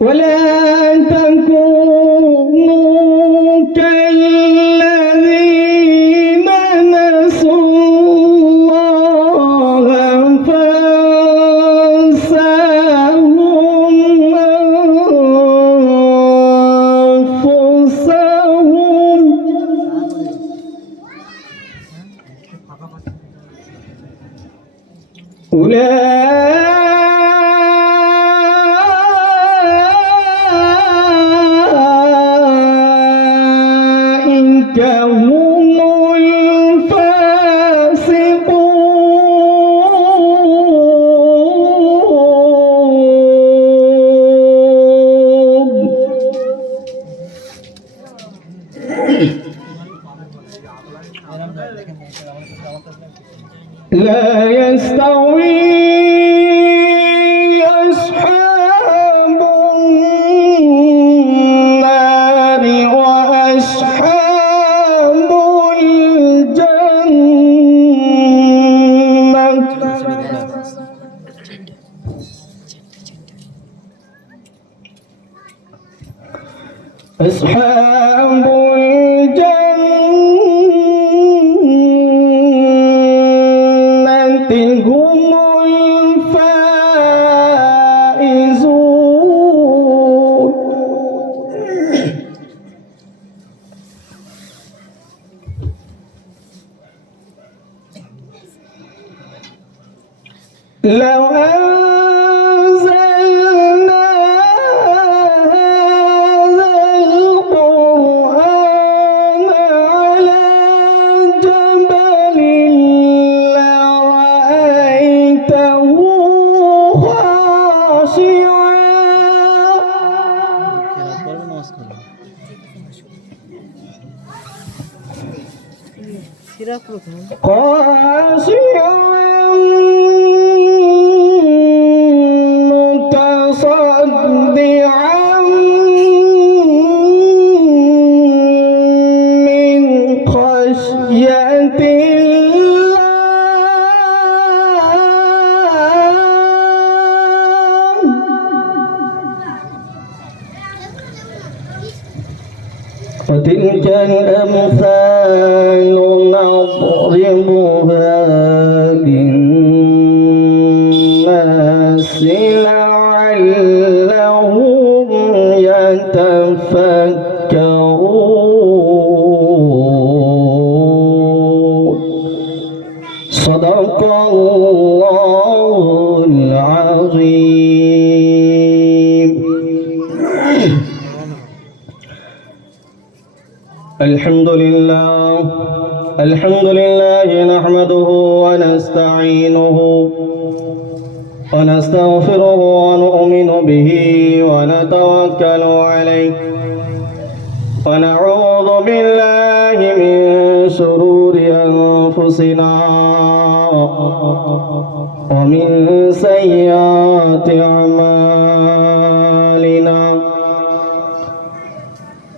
ولا تكونوا كالذين نسوا الله فأنساهم أنفسهم أولئك هم لا يستوي أصحاب النار وأصحاب الجنة أصحاب هم الفائزون لو أنزلنا هذا القرآن على جبل خاشعا متصدعا من خشية وتلك الأمثال نضربها للناس لعلهم يتفكرون صدق الله العظيم. الحمد لله نحمده ونستعينه ونستغفره ونؤمن به ونتوكل عليه ونعوذ بالله من شرور أنفسنا ومن سيئات أعمالنا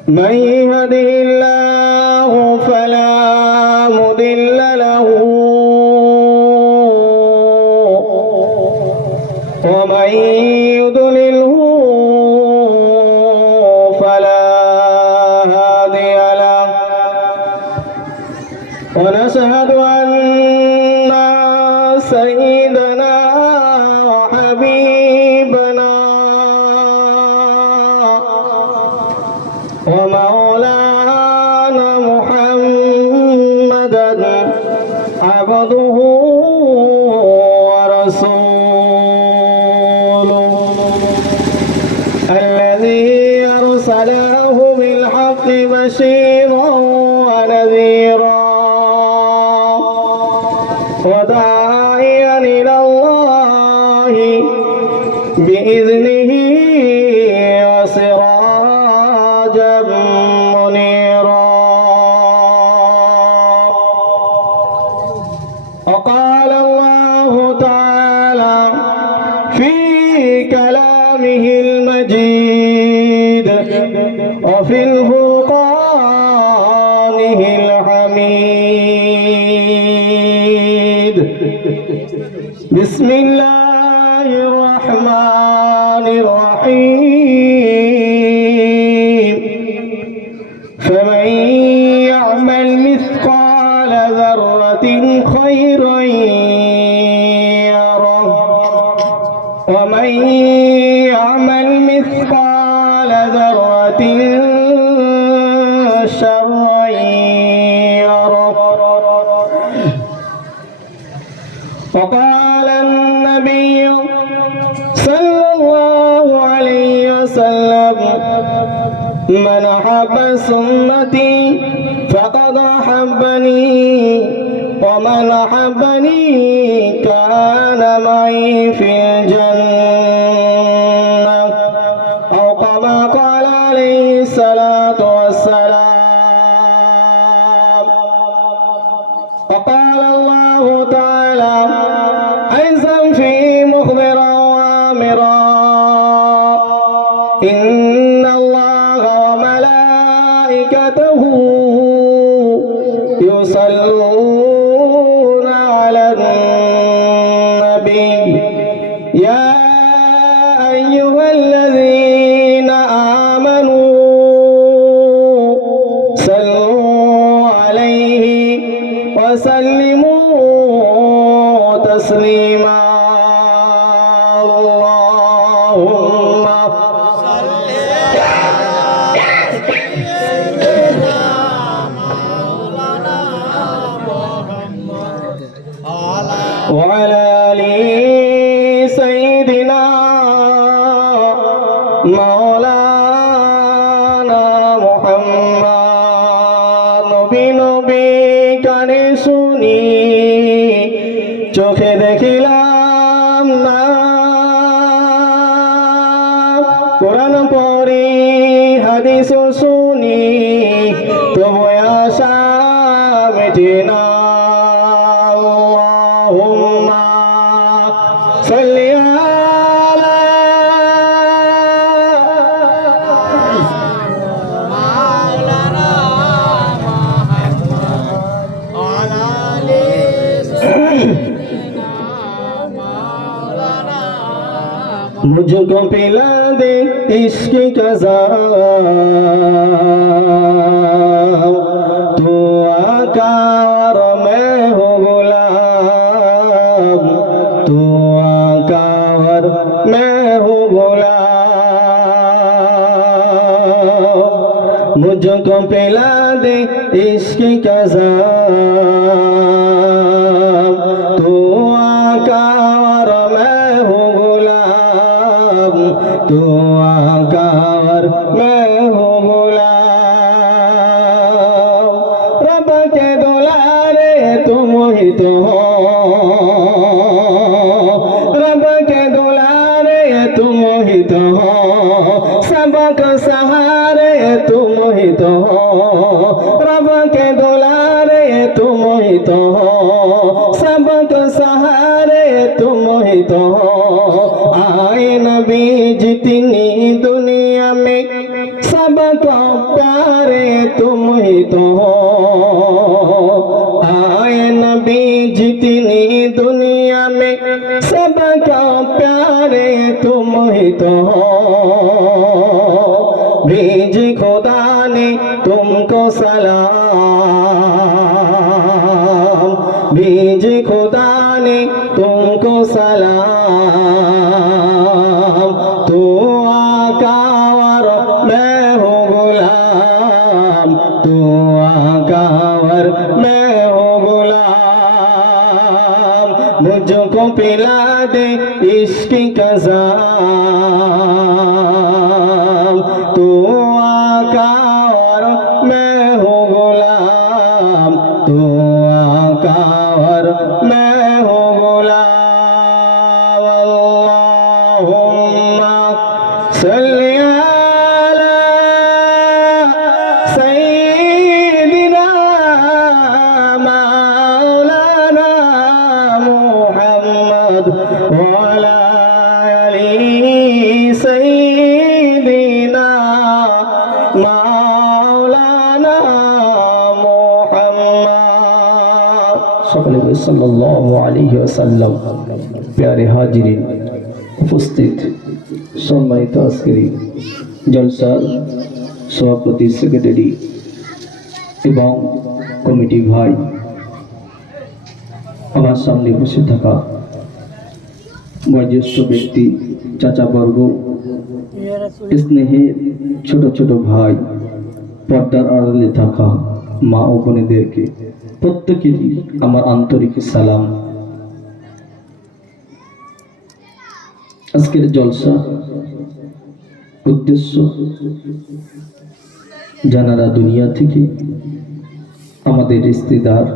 من يهده الله فلا مضل له ومن يضلله فلا هادي له ونشهد أن سيدنا وحبيبنا ومولانا محمدا عبده ورسوله الذي أرسله بالحق بشيرا ونذيرا وداعيا إلى الله بإذنه وسراجا منيرا. وقال الله تعالى في كلامه المجيد وفي الفرقانه الحميد. بسم الله الرحمن الرحيم. فمن يعمل مثقال ذرة خيرا يره ومن يعمل مثقال ذرة شرا يره. وقال النبي صلى الله عليه وسلم من أحب سنتي فقد أحبني ومن أحبني كان معي في الجنة أو كما قال عليه الصلاة والسلام. وقال الله تعالى أيضا في مخبرا وآمرا إن الله وملائكته يصلون على النبي يا أيها الذين آمنوا صلوا عليه وسلموا تسليما. اللهم صل على سيدنا مولانا محمد وعلى آل سيدنا مولانا محمد. নবী নবী কানে শুনি চোখে দেখিলাম না, কোরআন পড়ি হাদিস শুনি তবু আশা মেটে না। আল্লাহুম্মা সাল্লি আলা মাওলানা মুহাম্মদ ওয়া আলা আলি সাইয়্যিদিনা মাওলানা। मुझको पिला दे इश्क का जाम, तू आका और मैं हूँ गुलाम, तू आका और मैं हूँ गुलाम। मुझको पिला दे इश्क का जाम, तू आका और मैं हूँ गुलाम, तू आका और मैं हूँ गुलाम। रब के दुलारे तुम ही तो हो, रब के दुलारे तुम ही तो हो, सबक सहारे तुम ही तो हो, रब के दुलारे तुम ही तो हो, सबक सहारे तुम ही तो हो। आए नबी जितनी दुनिया में सबको प्यारे तुम ही तो हो, आए नबी जितनी दुनिया में सबको प्यारे तुम ही तो हो। भेज खुदा ने तुमको सलाम, भेज खुदा ने तुमको सलाम, तू आका और मैं हूँ गुलाम, तू आका और मैं हूँ गुलाम। मुझको पिला दे इश्क का जाम, तू आका और मैं हूँ गुलाम, तू आका और मैं हूँ गुलाम। अल्लाहुम्मा সাল্লি আলা সাইয়্যিদিনা মাওলানা মুহাম্মদ ওয়া আলা আলি সাইয়্যিদিনা মাওলানা মুহাম্মদ সকলে সাল্লাল্লাহু আলাইহি ওয়াসাল্লাম। প্যারে হাজিরিন, উপস্থিত সম্মানিত আজকের জলসার সভাপতি, সেক্রেটারি এবং কমিটি ভাই, আমার সামনে বসে থাকা বয়োজ্যেষ্ঠ ব্যক্তি, চাচাবর্গ, স্নেহের ছোট ছোট ভাই, পর্দার আড়ালে থাকা মা ও বোনেদেরকে প্রত্যেকেরই আমার আন্তরিক সালাম। আজকের জলসা উদ্দেশ্য, জানারা দুনিয়া থেকে আমাদের রিশতেদার,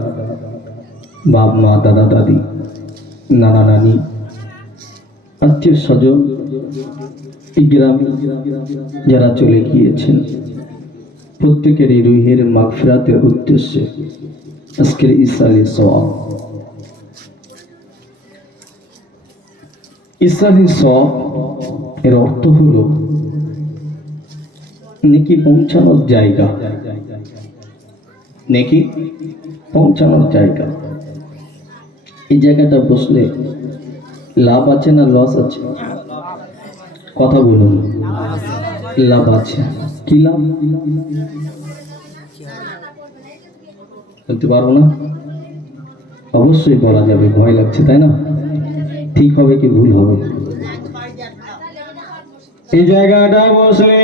বাপ মা, দাদা দাদি, নানা নানি, আত্মীয় স্বজন, এই গ্রামে যারা চলে গিয়েছেন প্রত্যেকের এই রুহের মাগফিরাতের উদ্দেশ্যে আজকের ইসালে সওয়াব। ইসালে সওয়াব এর অর্থ হলো নেকি পৌঁছানোর জায়গা, নেকি পৌঁছানোর জায়গা। এই জায়গাটা বসলে লাভ আছে না লস আছে? কথা বলুন। লাভ আছে। কি লাভ? বলতে পারবো না? অবশ্যই বলা যাবে, ভয় লাগছে তাই না? ঠিক হবে কি ভুল হবে? এই জায়গাটা বসলে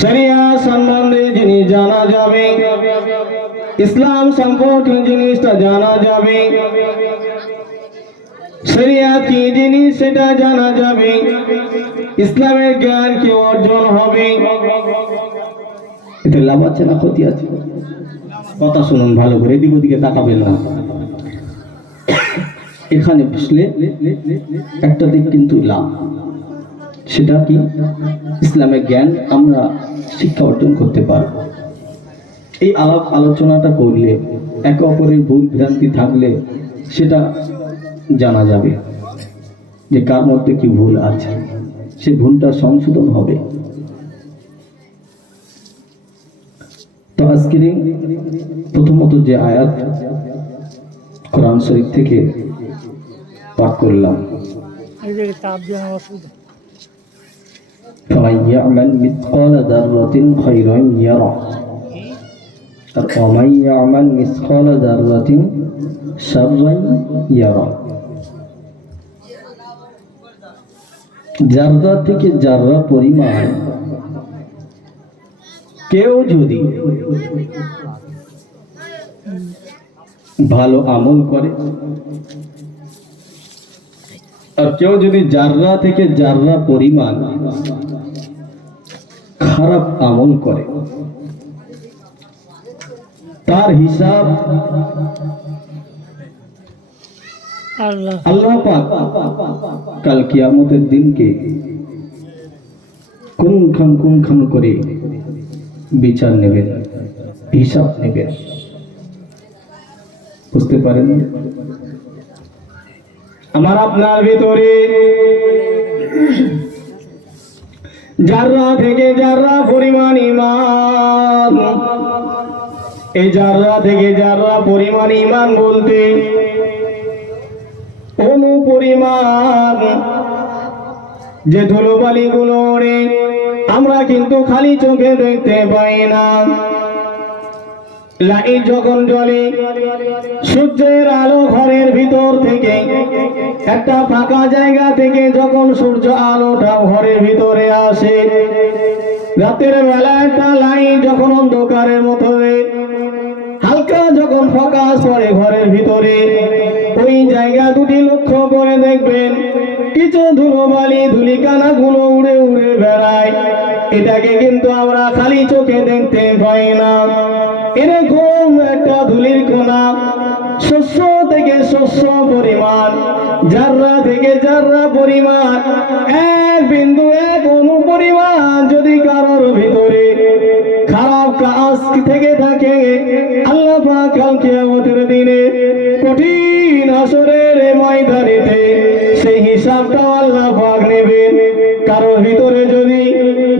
শরিয়াত সম্বন্ধে জিনিস জানা যাবে, ইসলাম সম্পর্কে জিনিসটা জানা যাবে, শরিয়াত কি জিনিস সেটা জানা যাবে, ইসলামের জ্ঞান কি অর্জন হবে। এতে লাভ আছে না ক্ষতি আছে? কথা শুনুন ভালো করে, এদিক ওদিকে তাকাবেন না। এখানে বসলে একটা দিক কিন্তু লাভ, সেটা কি? ইসলামের জ্ঞান আমরা শিক্ষা অর্জন করতে পারব। এই আলাপ আলোচনাটা করলে একে অপরের ভুল ভ্রান্তি থাকলে সেটা জানা যাবে যে কার মধ্যে কি ভুল আছে, সে ভুলটা সংশোধন হবে। তো আজকের প্রথমত যে আয়াত কোরআন শরীফ থেকে পাঠ করলাম, فمن يعمل مثقال ذرة خيرا يره ومن يعمل مثقال ذرة شرا يره। জাররা থেকে জাররা পরিমাণ কেউ যদি ভালো আমল করে আর কেউ যদি জাররা থেকে জাররা পরিমাণ খারাপ আমল করে, তার হিসাব আল্লাহ পাক কাল কিয়ামতের দিনকে কোনখান করে বিচার নেবেন, হিসাব নেবেন। বুঝতে পারেন? আমার আপনার ভিতরে জাররা থেকে জাররা পরিমাণ ঈমান, এই জাররা থেকে জাররা পরিমাণ ঈমান বলতে অনুপরিমাণ যে ধুলোবালি গুলো ওড়ে আমরা কিন্তু খালি চোখে দেখতে পাই না। লাইট যখন জ্বলে, সূর্যের আলো ঘরের ভিতর থেকে একটা ফাঁকা জায়গা থেকে যখন সূর্য আলোটা ঘরের ভিতরে আসে, রাতের বেলা একটা লাইট যখন অন্ধকারের মতো হালকা যখন ফোকাস পড়ে ঘরের ভিতরে, ওই জায়গা দুটি লক্ষ্য করে দেখবেন কিছু ধুলোবালি ধুলিকানা গুলো উড়ে উড়ে বেড়ায়। এটাকে কিন্তু আমরা খালি চোখে দেখতে পাই না। এরকম একটা ধুলির কণা শস্য থেকে শস্য পরিমাণ, জাররা থেকে জাররা পরিমাণ এক হিসাবটাও আল্লাহ পাক নেবেন। কারোর ভিতরে যদি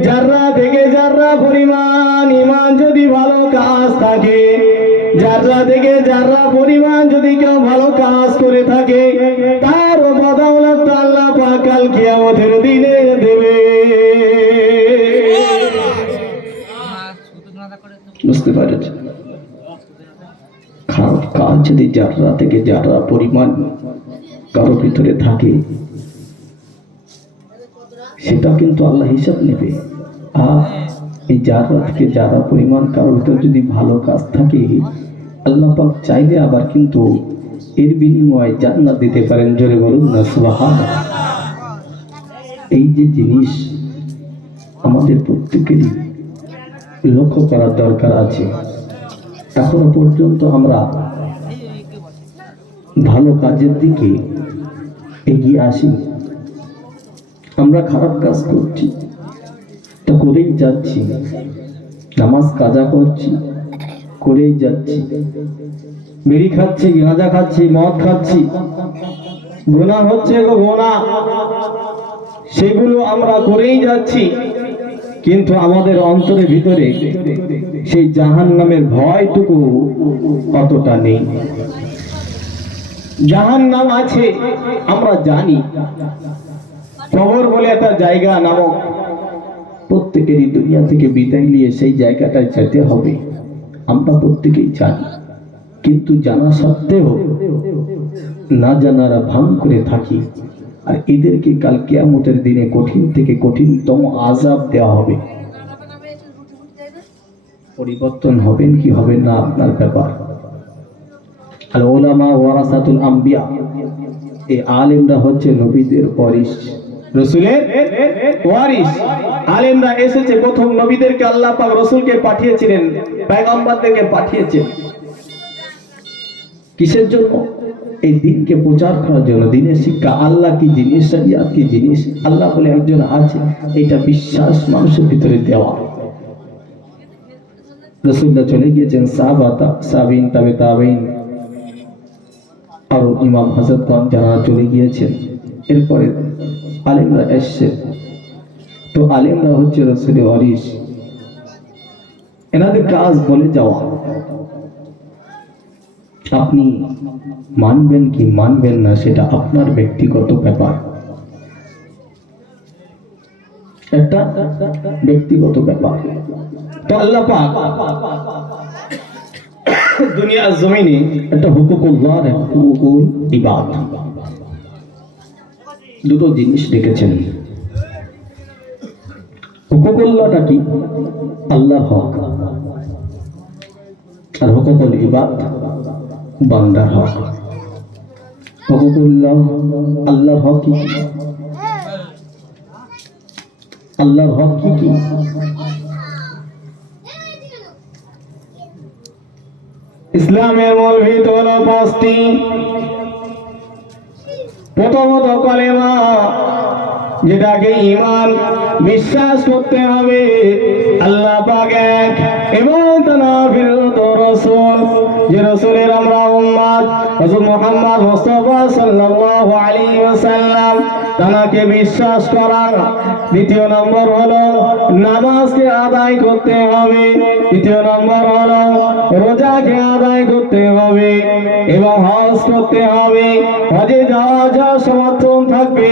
জাররা থেকে জাররা পরিমাণ ঈমান যদি ভালো কাজ থাকে, জাররা থেকে জাররা পরিমাণ যদি কেউ ভালো কাজ করে থাকে, তার বদৌলত আল্লাহ পাক কাল কিয়ামতের দিনে দেবে। বুঝতে পারছেন? খারাপ কাজ যদি জাররা থেকে জাররা পরিমাণ কারো ভিতরে থাকে, সেটা কিন্তু আল্লাহ হিসাব নেবে। আর এই জাররা থেকে জাররা পরিমাণ কারো ভিতরে যদি ভালো কাজ থাকে, আল্লাহ পাক চাইলে আবার কিন্তু এর বিনিময়ে জান্নাত দিতে পারেন। জোরে বলুন না সুবহানাল্লাহ। এই যে জিনিস আমাদের প্রত্যেকেরই লক্ষ্য করার দরকার আছে। এখনো পর্যন্ত আমরা ভালো কাজের দিকে এগিয়ে আসি, আমরা খারাপ কাজ করছি তো করেই যাচ্ছি, নামাজ কাজা করছি করেই যাচ্ছি, বিড়ি খাচ্ছি, গাঁজা খাচ্ছি, মদ খাচ্ছি, গুনাহ হচ্ছে গো গুনাহ, সেগুলো আমরা করেই যাচ্ছি। কিন্তু আমাদের অন্তরের ভিতরে সেই জাহান্নামের ভয়টুকু অতটা নেই। জাহান্নাম আছে আমরা জানি, কবর বলে একটা জায়গা নামক প্রত্যেকেরই দুনিয়া থেকে বিদায় নিয়ে সেই জায়গাটায় যেতে হবে, আমরা প্রত্যেকেই জানি। কিন্তু জানা সত্ত্বেও না জানারা ভান করে থাকি। আর এদেরকে কাল কিয়ামতের দিনে কঠিন থেকে কঠিনতম আযাব দেওয়া হবে। পরিবর্তন হবেন কি হবেন না আপনার ব্যাপার। আল উলামা ওয়ারাসাতুল আম্বিয়া, এই আলেমরা হচ্ছে নবীদের ওয়ারিস, রাসূলের ওয়ারিস। আলেমরা এসেছে প্রথম নবীদেরকে আল্লাহ পাক রাসূলকে পাঠিয়েছিলেন, পয়গম্বরদেরকে পাঠিয়েছেন কিসের জন্য? এই দিনকে প্রচার করার জন্য, দিনের শিক্ষা, আল্লাহ কি জিনিস, শরিয়াত কি জিনিস, আল্লাহ বলে একজন আছে, এটা বিশ্বাস মানুষের ভিতরে দেওয়া। রাসূলুল্লাহ চলে গিয়েছেন, সাহাবাতা সাবিন তাবে তাবিন আর ইমাম হযরতগণ যারা চলে গিয়েছেন, এরপরে আলেমরা এসছে। তো আলেমরা হচ্ছে রাসূলের ওয়ারিস, এনাদের কাজ বলে যাওয়া। আপনি মানবেন কি মানবেন না সেটা আপনার ব্যক্তিগত ব্যাপার, একটা ব্যক্তিগত ব্যাপার। তো আল্লাহ পাক দুনিয়ার জমিনে একটা হুকুকুল্লাহ আর হুকুকুল ইবাদ, দুটো জিনিস রেখেছেন। হুকুকুল্লাহটা কি? আল্লাহর হক, আর হুকুকুল ইবাদ বান্দার হক। হুকুকুল্লাহ আল্লাহর হক কি? আল্লাহর হক কি কি? ইসলামের মূল ভিত হলো পাঁচটি। প্রথমত কালেমা, যেটাকে ঈমান, বিশ্বাস করতে হবে আল্লাহ পাক এক এবং তার প্রেরিত রাসূল, যে রাসূলের আমরা উম্মত, হযরত মুহাম্মদ মুস্তাফা সাল্লাল্লাহু আলাইহি ওয়াসাল্লাম, তাকে বিশ্বাস করা। দ্বিতীয় নম্বর হলো নামাজকে আদায় করতে হবে। তৃতীয় নম্বর হলো রোজাকে আদায় করতে হবে এবং হজ করতে হবে। হজে যা সমর্থন থাকবে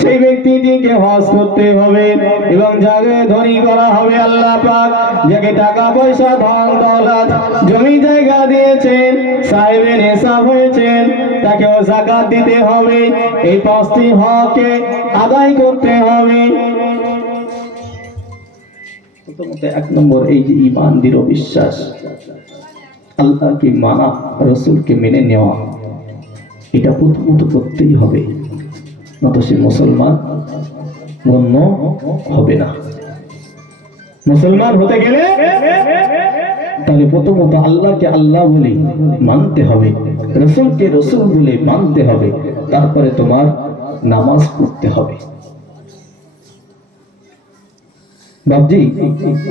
সেই ব্যক্তিটিকে হজ করতে হবে এবং যাকে ধনী করা হবে আল্লাহ পাক, যাকে টাকা পয়সা ধন দৌলত জমি জায়গা দিয়েছেন, সাহেবে নেশাব হয়েছেন, তাকেও যাকাত দিতে হবে। এই পাঁচটি হককে আদায় করতে হবে। প্রথমত এক নম্বর এই যে ঈমান, দৃঢ় বিশ্বাস, আল্লাহকে মানা, রাসূলকে মেনে নেওয়া, এটা প্রথমত করতেই হবে, নয়তো সে মুসলমান গণ্য হবে না। মুসলমান হতে গেলে তাহলে প্রথমত আল্লাহকে আল্লাহ বলে মানতে হবে, রাসূলকে রাসূল বলে মানতে হবে, তারপরে তোমার নামাজ পড়তে হবে। বাবজি,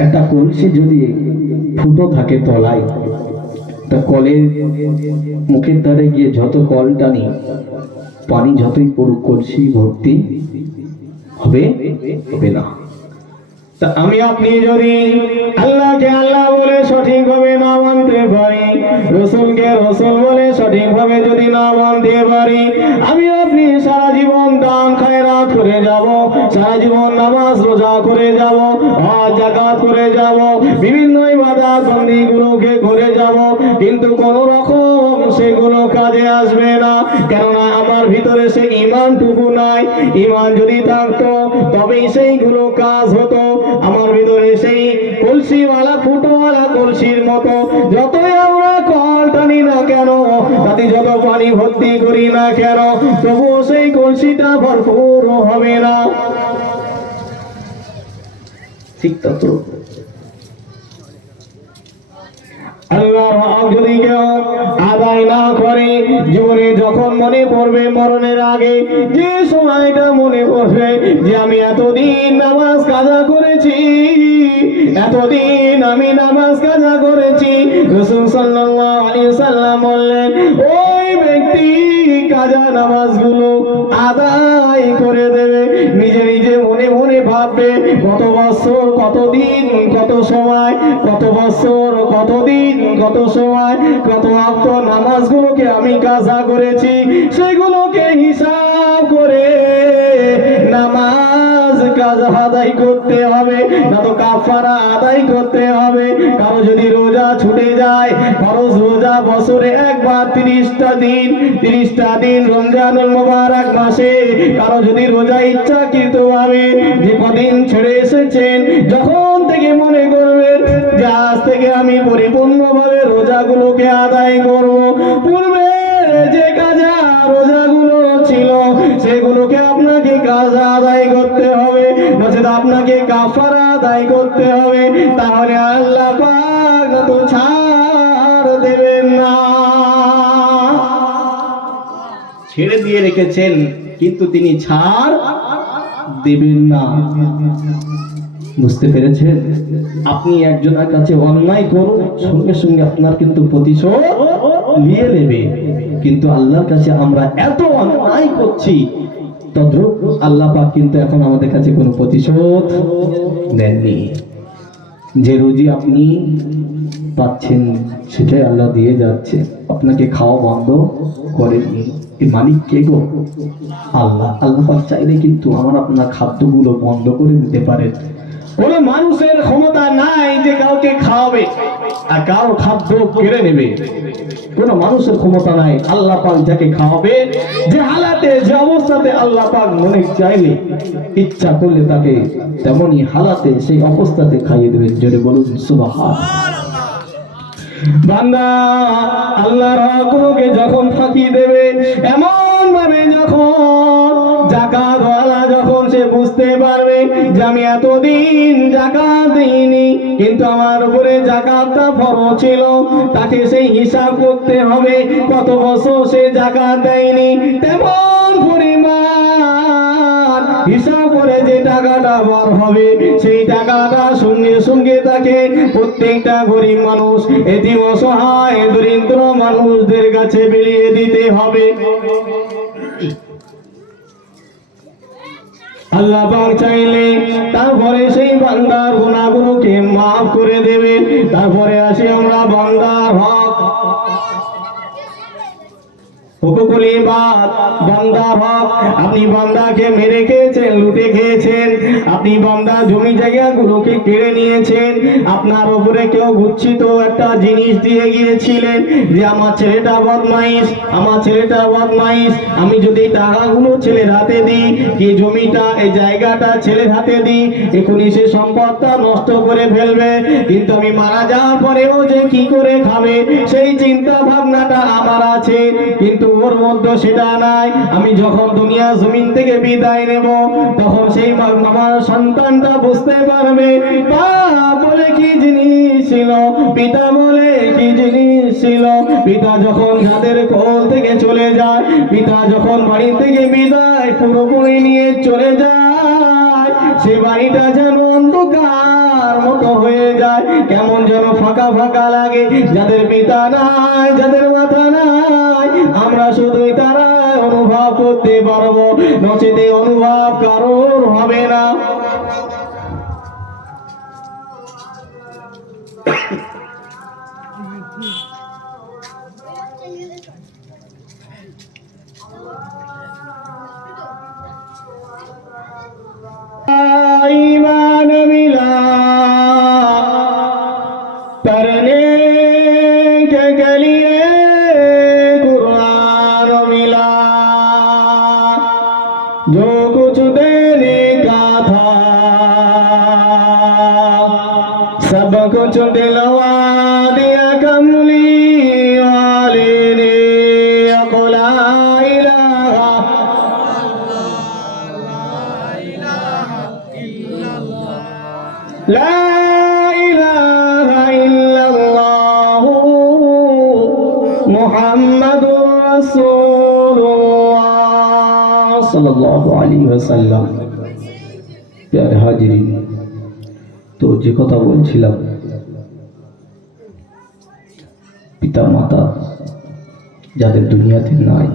একটা কলসি যদি ফুটো থাকে তলায়, তা কলের মুখের ধারে গিয়ে যত কল টানি, পানি যতই পড়ুক কলসি ভর্তি হবে হবে না। তা আমি আপনি যদি আল্লাহকে আল্লাহ বলে সঠিকভাবে না মানতে পারি, রসুলকে রসুল বলে সঠিকভাবে যদি না মানতে পারি, আমি আপনি সারা জীবন দান খায়রাত করে যাব, সারা জীবন নামাজ রোজা করে যাব, হজ যাকাত করে যাব, বিভিন্ন ইবাদত বন্দেগীগুলোকে করে যাব, কিন্তু কোন রকম সেগুলো কাজে আসবে না। কেননা আমার ভিতরে সেই ঈমানটুকু নাই। ঈমান যদি থাকতো তবেই সেইগুলো কাজ হতো। আমার ভিতরে সেই কলসিওয়ালা ফুটোওয়ালা কলসির মতো যতই আমরা কল টানি না কেন, তাতে যত পানি ভর্তি করি না কেন, তবুও সেই কলসিটা ভরপুর হবে না। ঠিক তো আল্লাহ যদি কেউ আদায় না করে, জীবনে যখন মনে পড়বে মরণের আগে, যে সময়টা মনে পড়বে যে আমি এতদিন নামাজ কাজা করেছি, এতদিন আমি নামাজ কাজা করেছি, রাসূল সাল্লাল্লাহু আলাইহি সাল্লাম বললেন ওই ব্যক্তি কাজা নামাজগুলো আদায় করে দেবে। নিজে নিজে মনে মনে ভাববে কত বছর, কতদিন, কত সময়, কত বছর, কতদিন, কত সময়, কত ওয়াক্ত নামাজগুলোকে আমি কাজা করেছি, সেগুলোকে হিসাব করে নামাজ কাজা আদায় করতে হবে, না তো কাফারা আদায় করতে হবে। কারো যদি রোজা ছুটে যায়, ফরজ রোজা বছরে একবার 30টা দিন রমজানুল মুবারক মাসে, কারো যদি রোজা ইচ্ছাকৃতভাবে যে কদিন ছেড়ে এসেছেন, যখন থেকে মনে করবেন যে আজ থেকে আমি পরিপূর্ণভাবে রোজাগুলোকে আদায় করব, পূর্বে যে কাজা রোজাগুলো ছিল সেগুলোকে আপনাকে কাজা আদায় করতে হবে, নচেত আপনাকে কাফারা আদায় করতে হবে। তাহলে আল্লাহ পাক তো ছাড় দেবেন না। ছেড়ে দিয়ে রেখেছেন কিন্তু তিনি ছাড় দেবেন না। বুঝতে পেরেছেন? আপনি একজনের কাছে অন্যায় করুন, সঙ্গে সঙ্গে আপনার কিন্তু প্রতিশোধ নিয়ে নেবে। কিন্তু আল্লাহর কাছে আমরা এত অন্যায় করছি, তদ্রূপ আল্লাহ পাক কিন্তু এখন আমাদের কাছে কোনো প্রতিশোধ দেননি। যে রুজি আপনি পাচ্ছেন সেটাই আল্লাহ দিয়ে যাচ্ছে, আপনাকে খাওয়া বন্ধ করেননি। এই মালিক কে গো? আল্লাহ। আল্লাহ পাক চাইলে কিন্তু আমার আপনার খাদ্যগুলো বন্ধ করে দিতে পারেন। কোন মানুষের ক্ষমতা নাই যে কাউকে খাওয়াবে আর কারো খাদ্য কেড়ে নেবে। কোন মানুষের ক্ষমতা নাই। আল্লাহ পাক যাকে খাওয়াবে, যে হালাতে, যে অবস্থাতে আল্লাহ পাক মনে চাইলে, ইচ্ছা করলে তাকে তেমনই হালাতে, সেই অবস্থাতে খাইয়ে দেবেন। জোরে বলুন সুবহানাল্লাহ। বান্দা আল্লাহর হককে যখন ফাঁকি দেবে, এমন ভাবে যখন যাকাতওয়ালা যখন সে বুঝতে পারবে যে আমি এতদিন যাকাত দিইনি, কিন্তু আমার উপরে যাকাতটা ফরজ ছিল, তাকে সেই হিসাব করতে হবে কত বছর সে যাকাত দেয়নি, তেমন পরিমাণ হিসাব করে যে টাকাটা বার হবে, সেই টাকাটা সঙ্গে সঙ্গে তাকে প্রত্যেকটা গরিব মানুষ, এতিম, অসহায়, দরিদ্র মানুষদের কাছে বিলিয়ে দিতে হবে। আল্লাহ পাক চাইলে তারপরে সেই বান্দার গুনাহগুলোকে মাফ করে দেবেন। তারপরে আসি আমরা বান্দার হক, হুকুকুল ইবাদ, বান্দার হক। আপনি বান্দাকে মেরে খেয়েছেন, লুটে খেয়েছেন, আপনি বান্দার জমি জায়গাগুলোকে কেড়ে নিয়েছেন, আপনার উপরে কেউ গুচ্ছিত একটা জিনিস দিয়ে গিয়েছিলেন যে আমার ছেলেটা বদমাইশ, আমার ছেলেটা বদমাইশ, আমি যদি টাকাগুলো ছেলের হাতে দিই, কি জমিটা, এই জায়গাটা ছেলের হাতে দিই, এখনই সে সম্পদটা নষ্ট করে ফেলবে, কিন্তু আমি মারা যাওয়ার পরেও যে কি করে খাবে সেই চিন্তা ভাবনাটা আমার আছে, কিন্তু ওর মধ্যে সেটা নাই। আমি যখন দুনিয়া জমিন থেকে বিদায় নেব, তখন সেই আমার সন্তানটা বুঝতে পারবে মা বলে কি জিনিস ছিল, পিতা বলে কি জিনিস ছিল। পিতা যখন যাদের কোল থেকে চলে যায়, পিতা যখন বাড়ি থেকে বিদায় পুরোপুরি নিয়ে চলে যায়, সে বাড়িটা যেন অন্ধকার তারার মতো হয়ে যায়, কেমন যেন ফাঁকা ফাঁকা লাগে। যাদের পিতা নাই, যাদের মাথা নাই, আমরা শুধুই তারা অনুভব করতে পারবো, নচেতে অনুভব কারোর হবে না। ईमान मिला करने के लिए कुरान मिला, जो कुछ देने का था सब कुछ दिलवा दिया कमली वाले ने। अक़ला इलाहा ला इलाहा इल्लल्लाहु मुहम्मदुर रसूलुल्लाह सल्लल्लाहु अलैहि वसल्लम। प्यारे हाजिरीन, तो যে কথা বলছিলাম, পিতা মাতা যাদের দুনিয়াতে নাই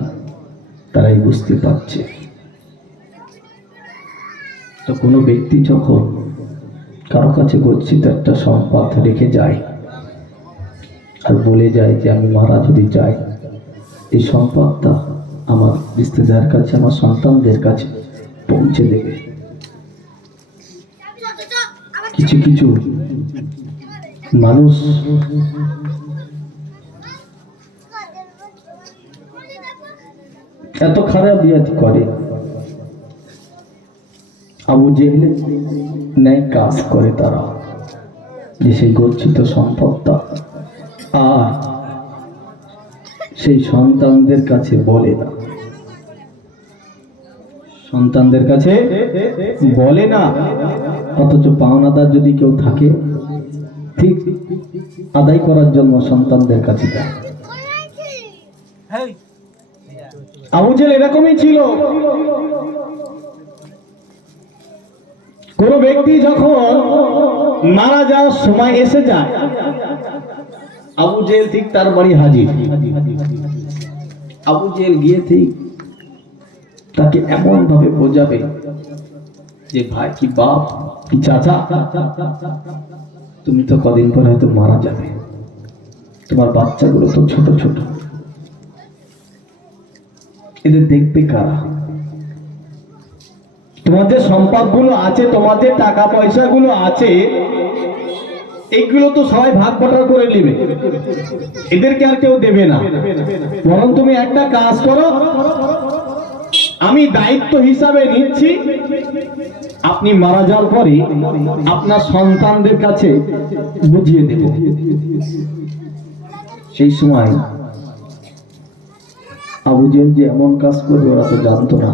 তারাই বুঝতে পারছে। তো কোনো ব্যক্তি যখন কারো কাছে গচ্ছিত একটা সম্পদ রেখে যায় আর বলে যায় যে আমি মারা যদি যাই এই সম্পদটা আমার রিশতেদার কাছে, আমার সন্তানদের কাছে পৌঁছে দেবে। কিছু কিছু মানুষ এত খারাপ বিয়াতি করে, আবু জেহেল ন্যায় কাজ করে তারা, যে সেই গচ্ছিত সম্পদটা আর সেই সন্তানদের কাছে বলে না, সন্তানদের কাছে বলে না। অথচ পাওনাদার যদি কেউ থাকে ঠিক আদায় করার জন্য সন্তানদের কাছে দেয়। আবু জেহেল এরকমই ছিল। কোন ব্যক্তি যখন মারা যাওয়ার সময় এসে যায়, আবু জেহেল ঠিক তার বাড়ি হাজির। আবু জেহেল গিয়ে ঠিক তাকে এমন ভাবে বোঝাবে যে ভাই কি বাপ কি চাচা, তুমি তো কদিন পর হয়তো মারা যাবে, তোমার বাচ্চাগুলো তো ছোট ছোট, এদের দেখবে কারা? তোমাদের সম্পদগুলো আছে, তোমাদের টাকা পয়সাগুলো আছে, এইগুলো তো সবাই ভাগ বটরা করে নেবে, এদেরকে আর কেউ দেবে না। বরং তুমি একটা কাজ করো, আমি দায়িত্ব হিসাবে নিচ্ছি, আপনি মারা যাওয়ার পরে আপনার সন্তানদের কাছে বুঝিয়ে দেব। সেই সময় আবু জেহেল যে এমন কাজ করবে ওরা তো জানতো না,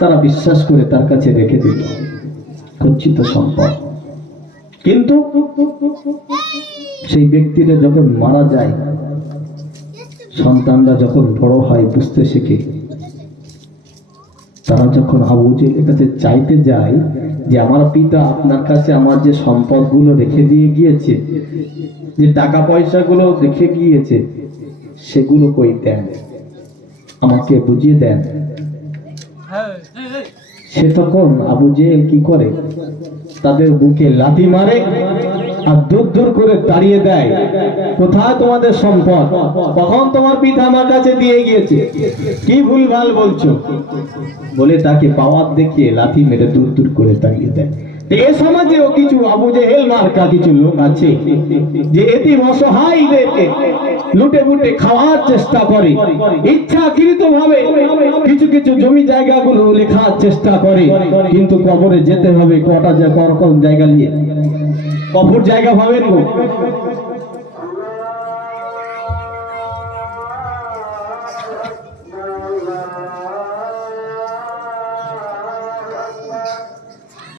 তারা বিশ্বাস করে তার কাছে রেখে দিল গচ্ছিত সম্পদ। কিন্তু সেই ব্যক্তিরা যখন মারা যায়, সন্তানরা যখন বড় হয়, বুঝতে শেখে, তারা যখন আবু জেহেলের কাছে চাইতে যায় যে আমার পিতা আপনার কাছে আমার যে সম্পদগুলো রেখে দিয়ে গিয়েছে, যে টাকা পয়সাগুলো রেখে গিয়েছে, সেগুলো কই দেন, আমাকে বুঝিয়ে দেন। সে তখন আবু জেহেল কি করে, তাদের বুকে লাথি মারে আর দূর দূর করে তাড়িয়ে দেয়, কোথায় তোমাদের সম্পদ, কখন তোমার পিতা আমার কাছে দিয়ে গিয়েছে, কি ভুলভাল বলছো, বলে তাকে পাওয়ার দেখিয়ে লাথি মেরে দূর দূর করে তাড়িয়ে দেয়। এই সমাজেও কিছু আবু জেহেল মার্কা কিছু লোক আছে যে এতিম অসহায়দেরকে লুটে বুটে খাওয়ার চেষ্টা করে, ইচ্ছাকৃত ভাবে কিছু কিছু জমি জায়গাগুলো লেখার চেষ্টা করে, কিন্তু কবরে যেতে হবে কটা কোন জায়গা নিয়ে, কবর জায়গা ভাবেন গো,